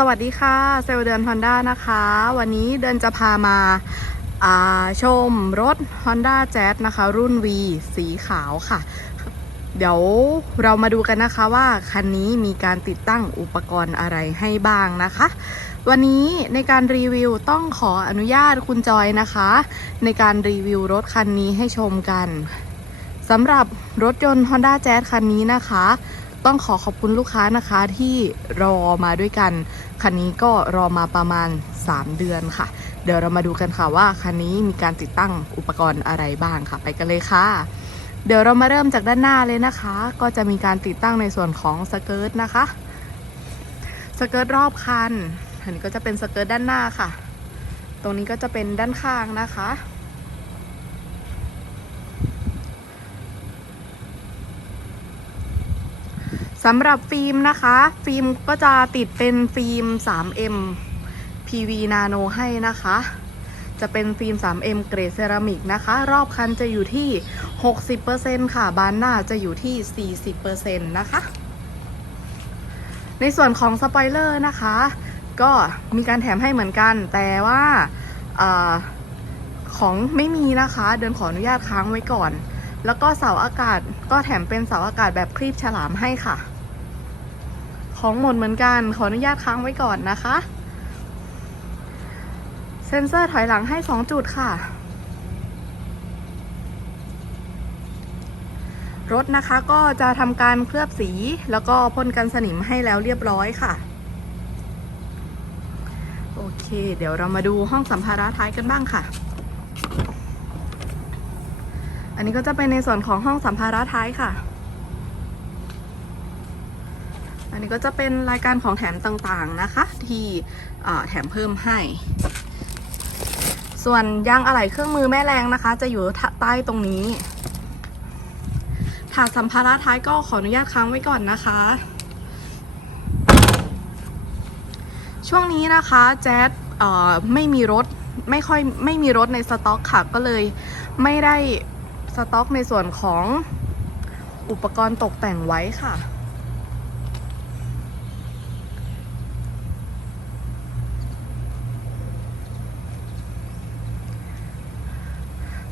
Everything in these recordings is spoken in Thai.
สวัสดีค่ะ เซลเดือน Honda นะคะ วันนี้เดินจะพามาาชมรถ Honda Jazz นะคะ รุ่น V สีขาวค่ะ เดี๋ยวเรามาดูกันนะคะว่า คันนี้มีการติดตั้งอุปกรณ์อะไรให้บ้างนะคะ วันนี้ในการรีวิวต้องขออนุญาตคุณจอยนะคะ ในการรีวิวรถคันนี้ให้ชมกันสำหรับรถยนต์ Honda Jazz คันนี้นะคะ ต้องขอขอบคุณลูกค้านะคะที่รอมาด้วยกัน คันนี้ก็รอมาประมาณ 3 เดือนค่ะ เดี๋ยวเรามาดูกันค่ะว่าคันนี้มีการติดตั้งอุปกรณ์อะไรบ้างค่ะ ไปกันเลยค่ะ เดี๋ยวเรามาเริ่มจากด้านหน้าเลยนะคะ ก็จะมีการติดตั้งในส่วนของสเกิร์ตนะคะ สเกิร์ตรอบคันอันนี้ก็จะเป็นสเกิร์ตด้านหน้าค่ะ ตรงนี้ก็จะเป็นด้านข้างนะคะ สำหรับฟิล์มนะคะ ฟิล์มก็จะติดเป็นฟิล์ม 3M PV Nano ให้นะคะ จะเป็นฟิล์ม 3M เกรดเซรามิกนะคะ รอบคันจะอยู่ที่ 60%ค่ะ บานหน้าจะอยู่ที่ 40%นะคะ ในส่วนของสปอยเลอร์นะคะ ก็มีการแถมให้เหมือนกัน แต่ว่าอาของไม่มีนะคะ เดินขออนุญาตค้างไว้ก่อนแล้วก็เสาอากาศก็แถมเป็นเสาอากาศแบบคลีบฉลามให้ค่ะ ของหมดเหมือนกัน ขออนุญาตค้างไว้ก่อนนะคะ เซ็นเซอร์ถอยหลังให้ 2 จุดค่ะ รถนะคะก็จะทำการเคลือบสีแล้วก็พ่นกันสนิมให้แล้วเรียบร้อยค่ะ โอเค เดี๋ยวเรามาดูห้องสัมภาระท้ายกันบ้างค่ะอันนี้ก็จะเป็นในส่วนของห้องสัมภาระท้ายค่ะ อันนี้ก็จะเป็นรายการของแถมต่างๆนะคะ ที่อ่แถมเพิ่มให้ ส่วนยางอะไหล่เครื่องมือแม่แรงนะคะ จะอยู่ใต้ตรงนี้ถาดสัมภาระท้ายก็ขออนุญาตค้างไว้ก่อนนะคะ ช่วงนี้นะคะแจ๊ดไม่มีรถไม่ค่อยไม่มีรถในสต็อกค่ะ ก็เลยไม่ได้สต็อกในส่วนของอุปกรณ์ตกแต่งไว้ค่ะ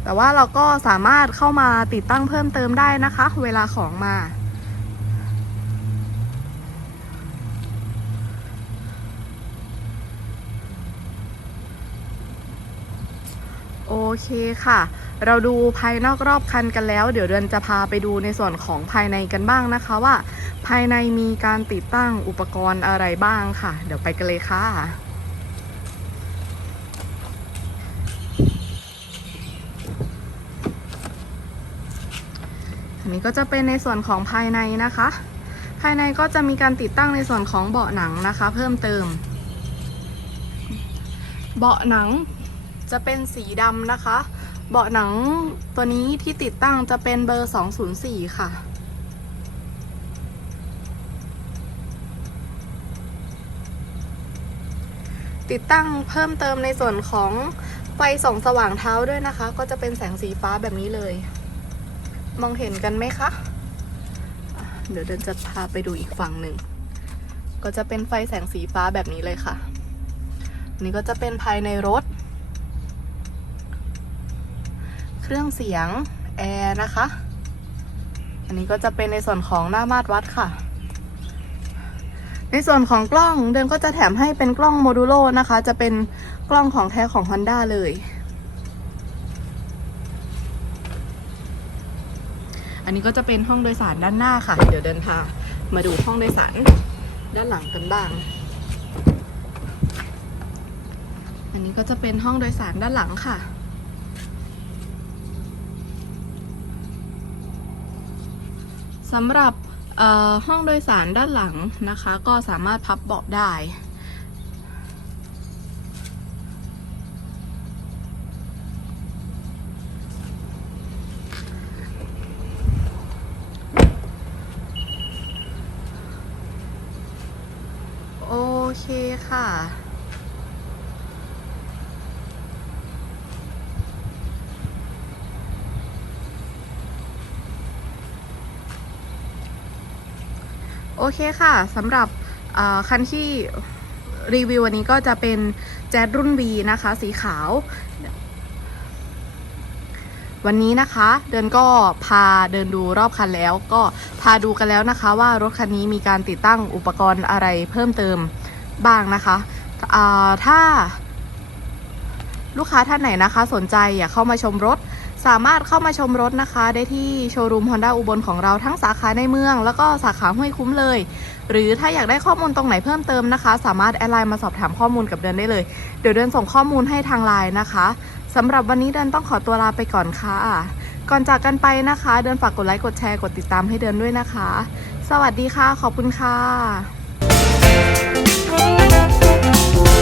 แต่ว่าเราก็สามารถเข้ามาติดตั้งเพิ่มเติมได้นะคะ เวลาของมา โอเคค่ะ เราดูภายนอกรอบคันกันแล้ว เดี๋ยวเดือนจะพาไปดูในส่วนของภายในกันบ้างนะคะว่า ภายในมีการติดตั้งอุปกรณ์อะไรบ้างค่ะ เดี๋ยวไปกันเลยค่ะ อันนี้ก็จะเป็นในส่วนของภายในนะคะ ภายในก็จะมีการติดตั้งในส่วนของเบาะหนังนะคะ เพิ่มเติม เบาะหนังจะเป็นสีดำนะคะ เบาะหนังตัวนี้ที่ติดตั้งจะเป็นเบอร์ 204 ค่ะติดตั้งเพิ่มเติมในส่วนของไฟส่องสว่างเท้าด้วยนะคะ ก็จะเป็นแสงสีฟ้าแบบนี้เลย มองเห็นกันไหมคะ เดี๋ยวเดินจะพาไปดูอีกฝั่งหนึ่ง ก็จะเป็นไฟแสงสีฟ้าแบบนี้เลยค่ะนนี้ก็จะเป็นภายในรถ เครื่องเสียง แอร์นะคะ อันนี้ก็จะเป็นในส่วนของหน้ามาตรวัดค่ะ ในส่วนของกล้องเดินก็จะแถมให้เป็นกล้องโมดูโลนะคะ จะเป็นกล้องของแท้ของ Honda เลย อันนี้ก็จะเป็นห้องโดยสารด้านหน้าค่ะ เดี๋ยวเดินพามาดูห้องโดยสารด้านหลังกันบ้าง อันนี้ก็จะเป็นห้องโดยสารด้านหลังค่ะ สำหรับเอ่อห้องโดยสารด้านหลังนะคะ ก็สามารถพับเบาะได้ โอเค่ะ โอเคค่ะสำหรับคันที่รีวิววันนี้ก็จะเป็นแจ๊ดรุ่น V นะคะ สีขาว วันนี้นะคะ เดินก็พาเดินดูรอบคันแล้ว ก็พาดูกันแล้วนะคะว่ารถคันนี้มีการติดตั้งอุปกรณ์อะไรเพิ่มเติม บ้างนะคะถ้าลูกค้าท่านไหนนะคะ สนใจอยากเข้ามาชมรถ สามารถเข้ามาชมรถนะคะ ได้ที่โชว์รูม Honda อุบลของเราทั้งสาขาในเมือง แล้วก็สาขาห้วยคุ้มเลย หรือถ้าอยากได้ข้อมูลตรงไหนเพิ่มเติมนะคะ สามารถแอดไลน์มาสอบถามข้อมูลกับเดือนได้เลย เดี๋ยวเดือนส่งข้อมูลให้ทางไลน์นะคะสำหรับวันนี้เดือนต้องขอตัวลาไปก่อนค่ะ ก่อนจากกันไปนะคะ เดือนฝากกดไลค์กดแชร์กดติดตามให้เดือนด้วยนะคะ สวัสดีค่ะขอบคุณค่ะ Thank you.